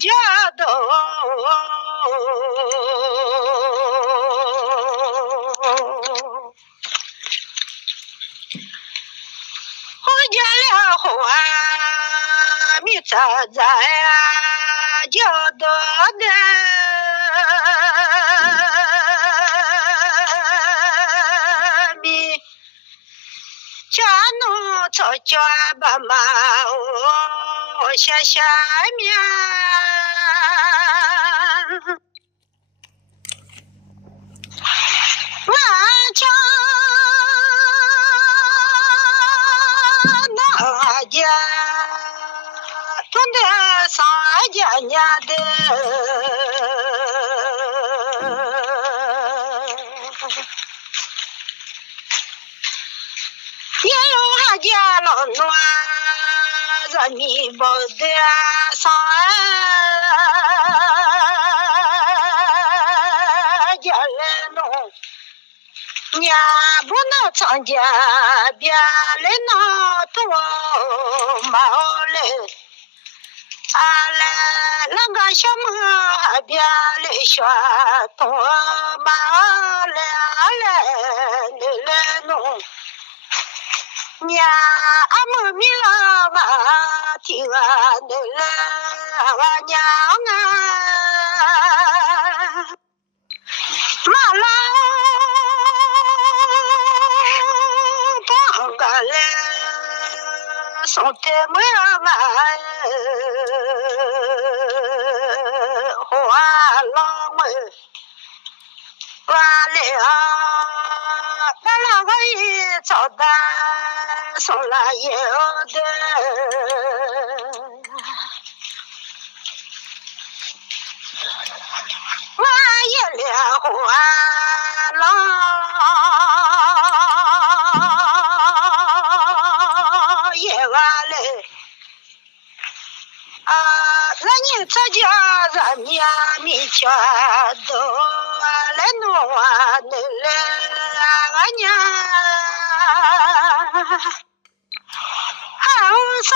家的。家了后啊，米咋咋呀，叫的米，家奴吵架爸妈我下面，我家。家种的啥家家的，也有俺家老暖，咱米包的啥家来弄。伢不能参加，别来那多毛嘞，啊来那个小么别来学多毛嘞，来弄，伢俺们米了嘛，听啊来我娘啊，马拉。送的我们花浪们完了，那我一早的送来有的，我也了花浪。你这家人家米全都来弄啊，你来俺娘，好说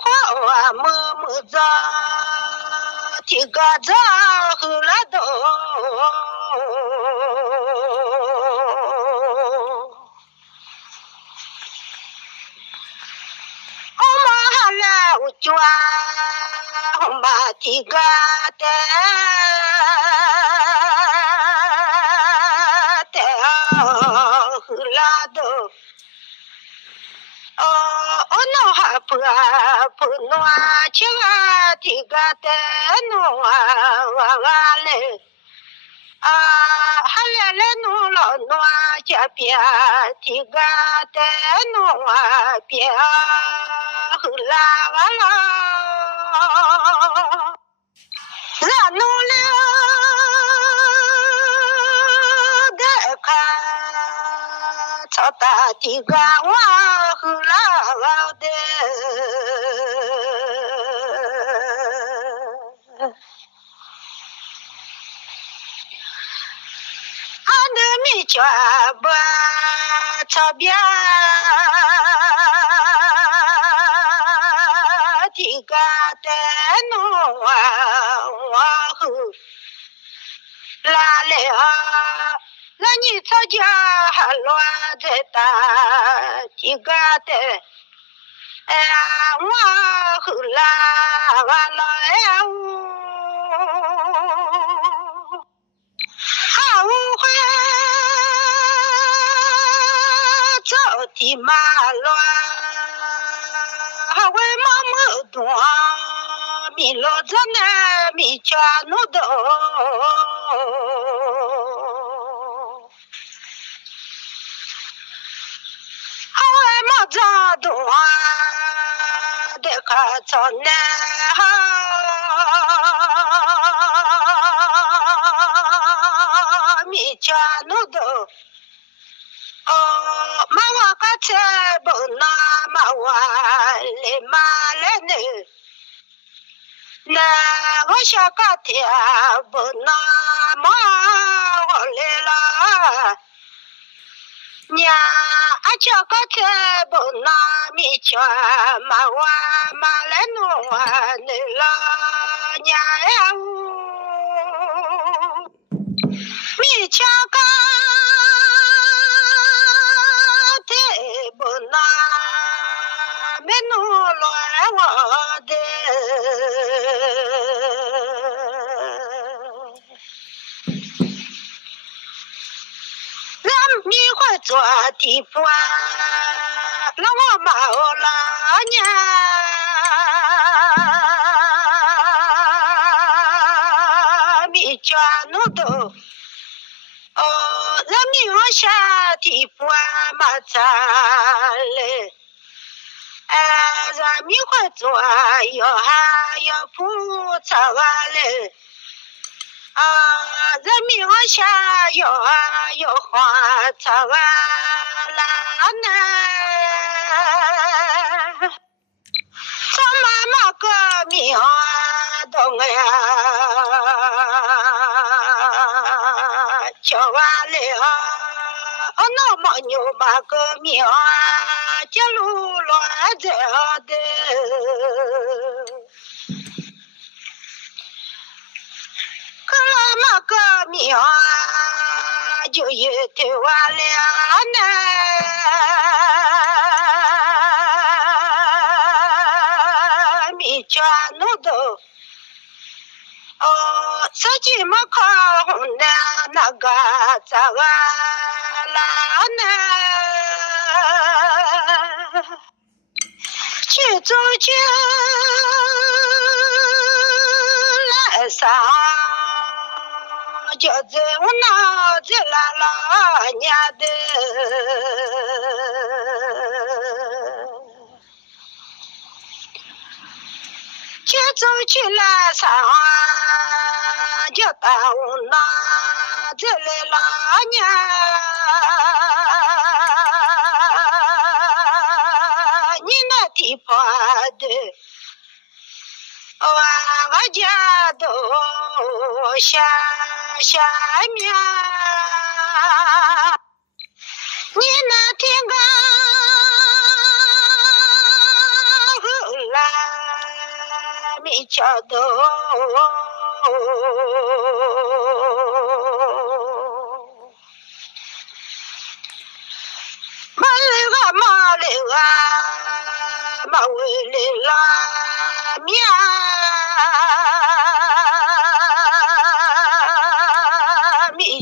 话我么么子，这个子后来都。我抓我把这个的后来都那还不暖气啊这个的弄啊嘞还来弄了暖家边这个的弄啊边后来完了，咱弄了的看，操大地干我后来完的，俺的米全部操边。这个的弄啊，往后来了，那你这家还乱在打这个的，哎呀，往后来完了哎好会走的马乱。为么么多米罗子呢？米全弄的，为么这多的可操呢？米全弄的。妈我个车不那么晚嘞嘛嘞呢，那我小个天不那么我来了，娘啊叫个在不那米圈嘛哇嘛来弄啊你老娘呀呜米圈个在不那没弄乱我的你会做地方，让我毛老娘，米家弄都，让你我下地方嘛咋嘞？让你会做要还要不咋完嘞？人民我下有花草啊啦呢，咱妈妈革命啊动呀，叫完了，那么牛马革命啊，这路乱着的。那个命啊，就一头完了呢，米家弄都，自己么靠红的那个咋个啦呢？去走去来上。叫着我脑子啦啦娘的，就走起来上，就到我脑子来啦娘，你那地方的。我家都下面，你那天个后来没瞧到，马来马为了拉面。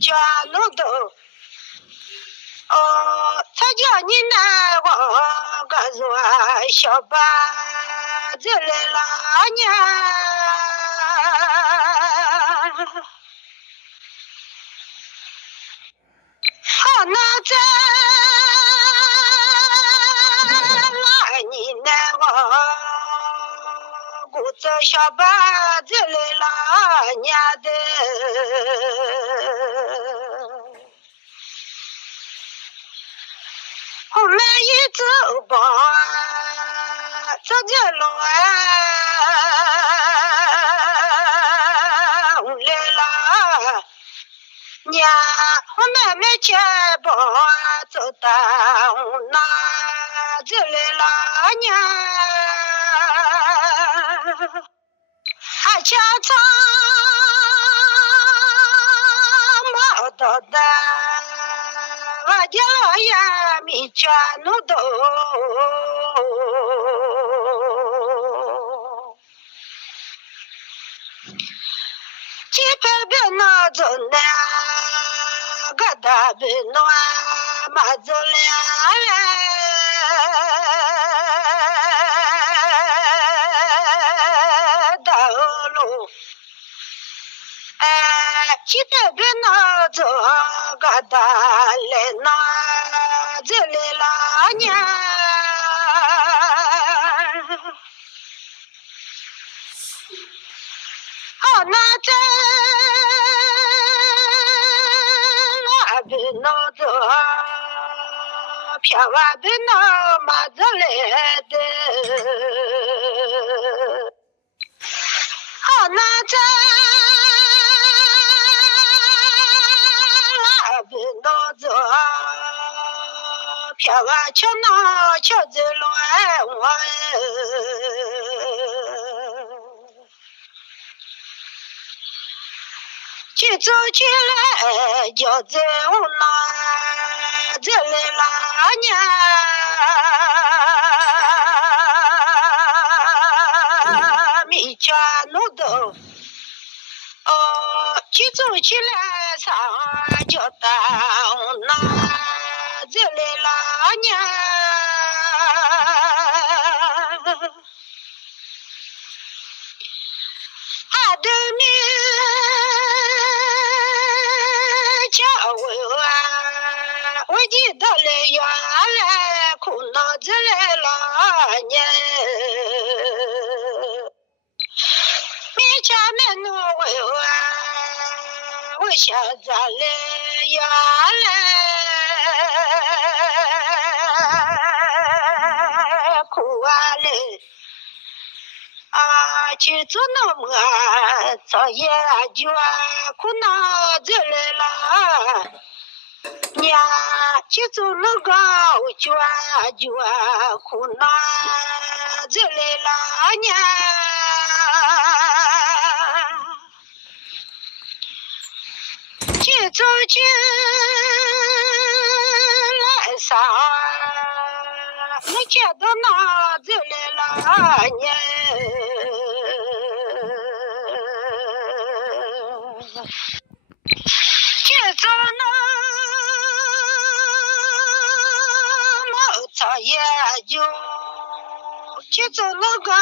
家弄都，他叫你拿我个做小把子来拉娘，好那在拉你拿我做小把子来拉娘的。我们一走吧，走着路来了，娘，我们没钱吧，走到哪子来了娘，还家常没到的。我家呀，米家弄都，几百遍那走呢，个大遍那马走了道路，几百遍那走个大来那走来了娘。那在那边那走，偏外边那马子来的。那在那边那走。飘啊瞧那瞧着乱我。去走起来叫着我那这来拉年米家弄豆哦，去走起来上叫到那这来拉年阿的米我记得了原来苦恼子来了年，米家没弄我想着了原来苦啊嘞啊，去做那么早也就苦恼子来了。娘，去走那个就苦恼这来了娘，去走去来上，我见到那这来了娘。去走草也就去走那个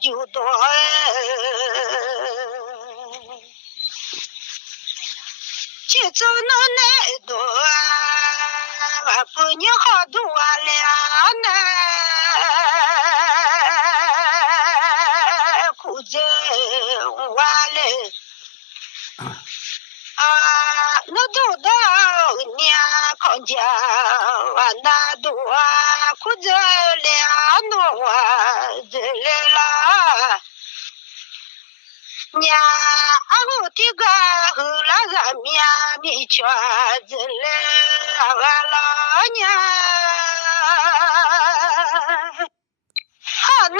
就多去走那多我不你好多了呢苦着完了那都到年康家那多苦着了诺这来了年后的个后来咱面米圈子来完了年好那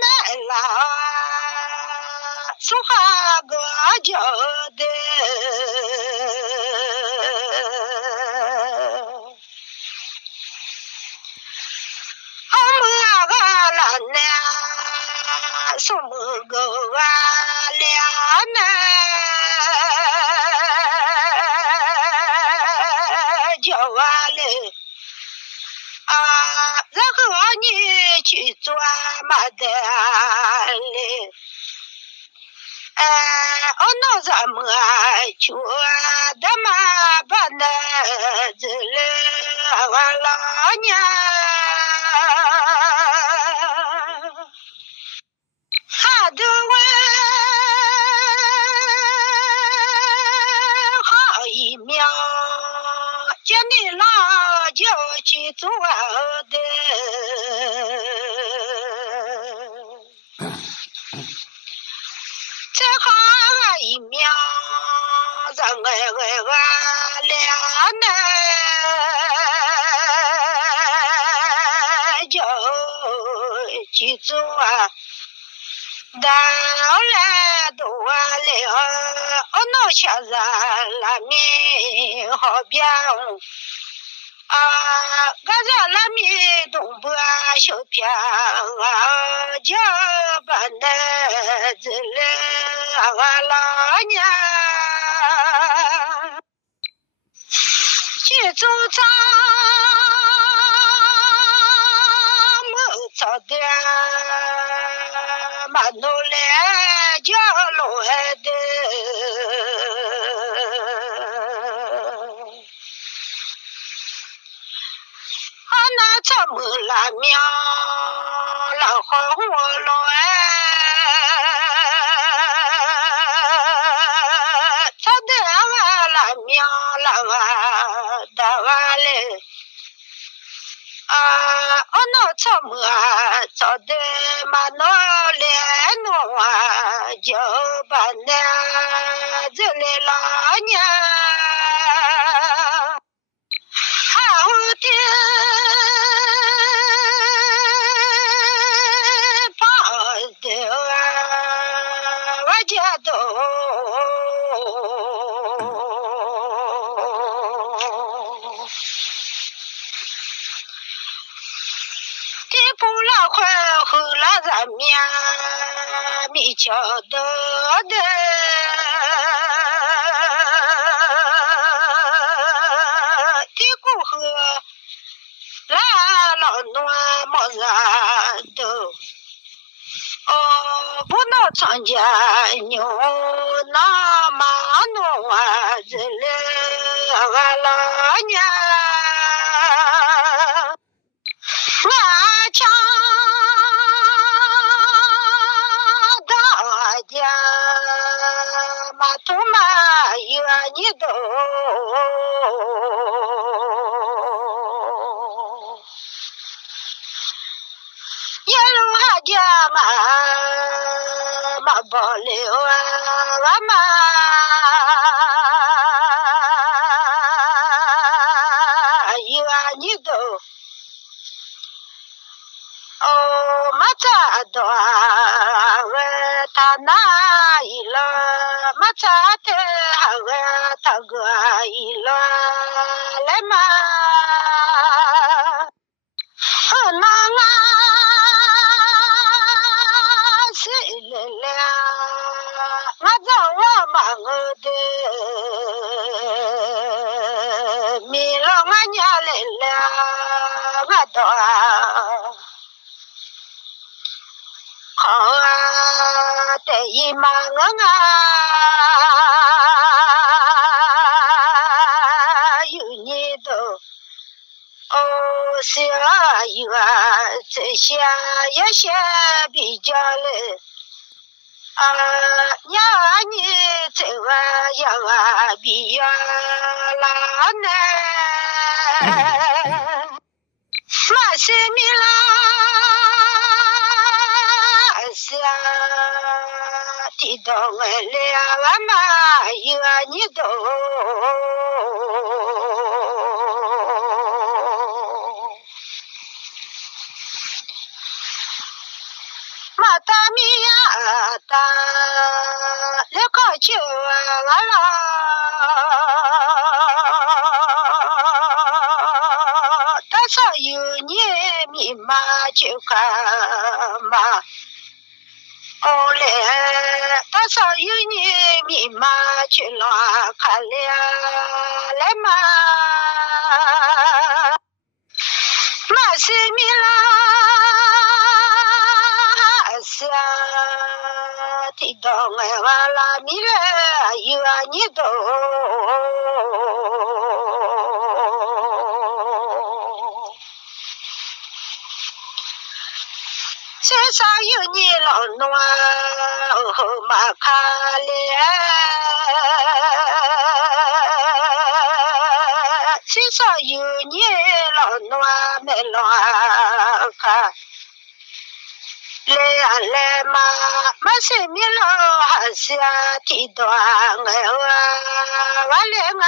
买了说话个叫的什么个了呢？叫完了然后你去做嘛的嘞？那咱们去的嘛办的这了完了呢？好的好一秒，见你老就去做的，这好一秒，咱俩呢就去做。到来多了，那下子拉米好变俺这拉米东北小片就把那子了老娘去走场没找的。马努来叫来的，那怎么拉苗老好我来，他的拉苗拉大完了。那怎么找的嘛那来弄就把那这来老娘家都。不老快后来咱面米巧的的过后来老暖么子都不能参加牛那马弄啊子嘞俺老娘我家大家马头马有你都一路下家马保留啊我马有你都马扎多他那一了马扎的他个一了来嘛那啊是了我找我忙的米了我娘来了我都好啊，得意嘛我有你都是有这些也些比较嘞呀你这个呀比较啦呢马是米啦是地动了嘛有你都马大米呀大那个酒完了多少有你密码就干嘛嘞多少有你密码去乱看了来嘛马是米啦是地动完了米了有你都身上有你老暖后马卡嘞身上有你老暖没乱卡来嘛马是米了还是地段我来嘛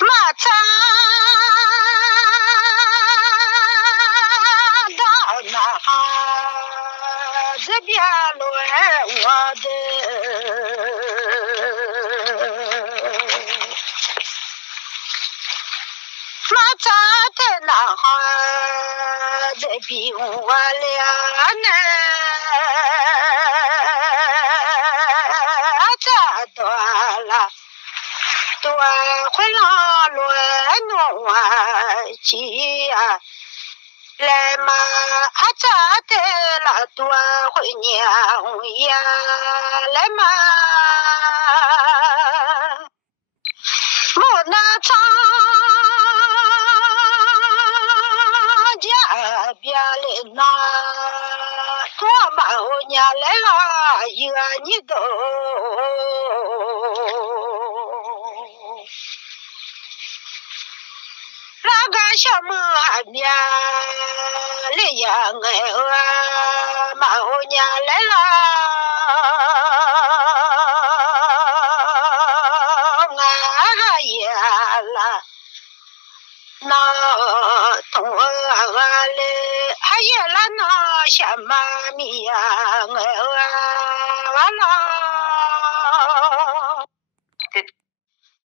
马扎这边轮我的马扎的那哈这边我俩呢这多了多回了轮弄啊鸡啊来嘛咋的了多回娘呀来嘛我那长家边来那多嘛我娘来了有你都那个小母还面来呀我马我娘来了我也了那同我嘞还也了那下妈咪呀，